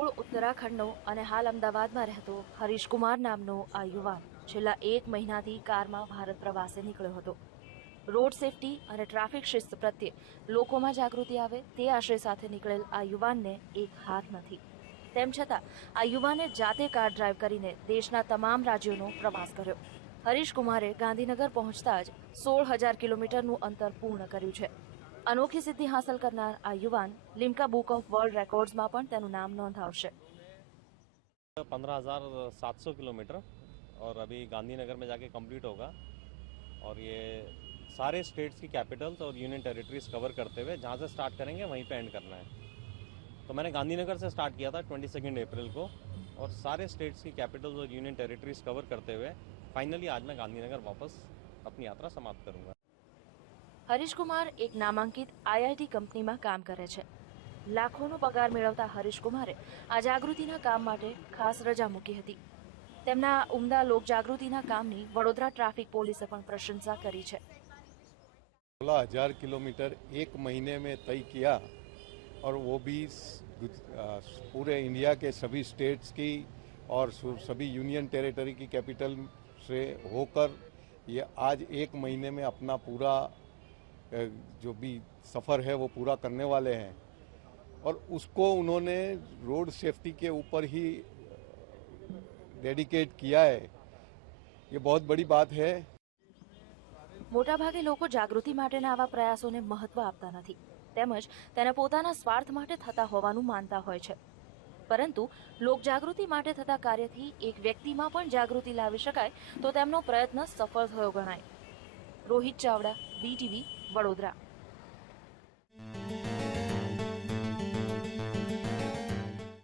મૂળ ઉત્તરાખંડનો અને હાલ અમદાવાદમાં રહેતો હરીશકુમાર નામનો આ યુવાન છેલ્લા એક મહિનાથી કારમાં ભારત પ્રવાસે નીકળ્યો હતો રોડ સેફટી અને ટ્રાફિક શિસ્ત પ્રત્યે લોકોમાં જાગૃતિ આવે તે આશય સાથે નીકળેલ આ યુવાનને એક હાથ નથી તેમ છતાં આ યુવાને જાતે કાર ડ્રાઈવ કરીને દેશના તમામ રાજ્યોનો પ્રવાસ કર્યો હરીશકુમારે ગાંધીનગર પહોંચતા જ સોળ હજાર કિલોમીટરનું અંતર પૂર્ણ કર્યું છે अनोखी सिद्धि हासिल करना आ युवान Limca book of world records में તેનું નામ पंद्रह हज़ार सात सौ किलोमीटर और अभी गांधीनगर में जाके कंप्लीट होगा और ये सारे स्टेट्स की कैपिटल्स और यूनियन टेरिटरीज कवर करते हुए जहाँ से स्टार्ट करेंगे वहीं पे एंड करना है तो मैंने गांधीनगर से स्टार्ट किया था ट्वेंटी सेकेंड अप्रैल को और सारे स्टेट्स की कैपिटल्स और यूनियन टेरिटरीज कवर करते हुए फाइनली आज मैं गांधीनगर वापस अपनी यात्रा समाप्त करूँगा હરીશકુમાર એક નામાંકિત આઈઆઈટી કંપનીમાં કામ કરે છે લાખોનો પગાર મેળવતા હરીશકુમારે આ જાગૃતિના કામ માટે ખાસ રજા મૂકી હતી તેમના ઉમદા લોક જાગૃતિના કામની વડોદરા ટ્રાફિક પોલીસે પણ પ્રશંસા કરી છે સોલહ હજાર કિલોમીટર એક મહિને મેં તય કિયા વો वो પૂરે ઇન્ડિયા કે સભી સ્ટેટ્સ કી ઓર और सभी यूनियन टेरिटरी की कैपिटल से होकर ये आज एक महीने में अपना पूरा એ જો બી સફર હે વો પૂરા કરને વાલે હે ઓર ઉસકો ઉનહોને રોડ સેફ્ટી કે ઉપર હી ડેડિકેટ કિયા હે યે બહોત બડી બાત હે મોટા ભાગ કે લોકો જાગૃતિ માટે નાવા પ્રયાસોને મહત્વ આપતા નહી તેમ જ તેના પોતાનો સ્વાર્થ માટે થતા હોવાનું માનતા હોય છે પરંતુ લોક જાગૃતિ માટે થતા કાર્ય થી એક વ્યક્તિ માં પણ જાગૃતિ લાવી શકાય તો તેમનો પ્રયત્ન સફળ થયો ગણાય રોહિત ચાવડા વી ટીવી વડોદરા